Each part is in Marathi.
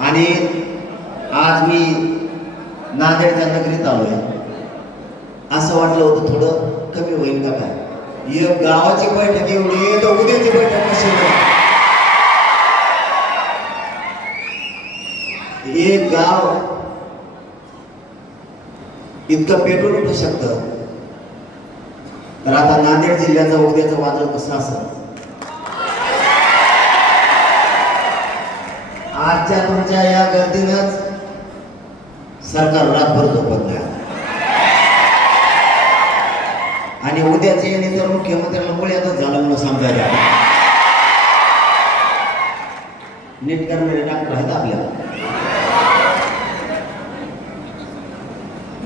आणि आज मी नांदेडच्या नगरीत आहे असं वाटलं होतं थोडं कमी होईल का काय? एक गावाची बैठक एवढी तर उद्याची बैठक कशी एक गाव इतकं पेटून उठू शकतं. तर आता नांदेड जिल्ह्याचं उद्याचं वादळ कसं असं आजच्या तुमच्या या गर्दीनंच सरकार रातभर झोपत नाही. आणि उद्याचे येणे तर मुख्यमंत्र्याला मुळ्यातच झालं म्हणून समजायला नीट करणारे डॉक्टर आहेत आपल्याला.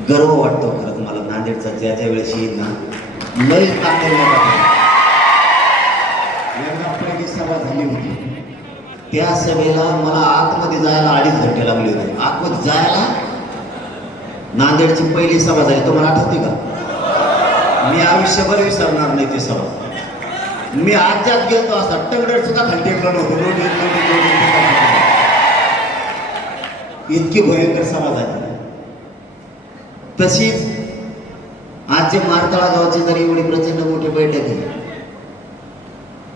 गर्व वाटतो खरंच मला नांदेडचा ज्या ज्या वेळेस येईल ना लई ताकद सभा झाली होती त्या सभेला मला आतमध्ये जायला अडीच घंटे लागले होते. आतमध्ये जायला नांदेडची पहिली सभा झाली. तुम्हाला आठवते का? मी आयुष्यभर विसरणार नाही ती सभा. मी आजच्यात गेलतो असा. टगडर सुद्धा घंटे टेकलं इतकी भयंकर सभा झाली. तशीच आजचे मारतळा गावाची जरी एवढी प्रचंड मोठी बैठक आहे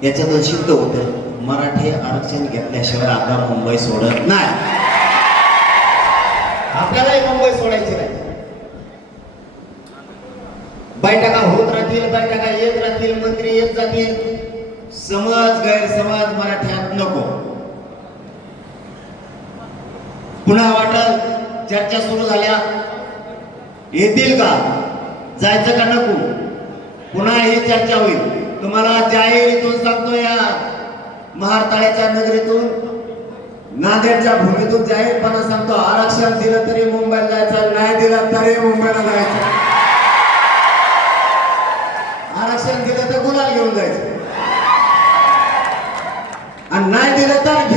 याच्यातून सिद्ध होतं. मराठी आरक्षण घेतल्याशिवाय आता मुंबई सोडत नाही. आपल्यालाही मुंबई सोडायची नाही. बैठका होत राहतील बैठका येत राहतील मंत्री येत जातील. समज गैरसमज मराठ्यात नको. पुन्हा वाटल चर्चा सुरू झाल्या. येतील का? जायचं का नको? पुन्हा ही चर्चा होईल. तुम्हाला जाहीर सांगतो. महारताळ्याच्या नगरीतून नांदेडच्या भूमीतून जाहीरपणा सांगतो आरक्षण दिलं तरी मुंबईला जायचं नाही दिलं तरी मुंबईला जायचं. आरक्षण दिलं तर गुलाल घेऊन जायचं. आणि नाही दिलं तर